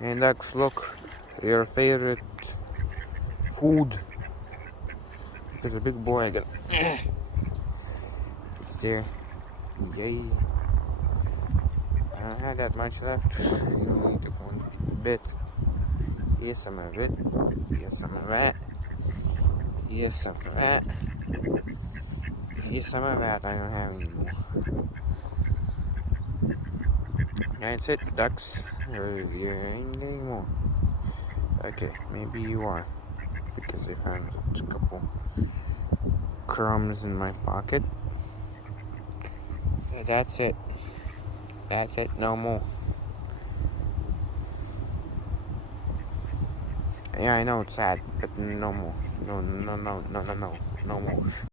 Hey ducks, look, your favorite food. Because a big boy again. It's there. Yay. I don't have that much left. I only took one bit. Here's some of it. Here's some of that. Here's some of that. Here's some of that. I don't have anymore. That's it, ducks. Or you ain't getting more. Okay, maybe you are. Because I found a couple crumbs in my pocket. So that's it. That's it. No more. Yeah, I know it's sad, but no more. No more.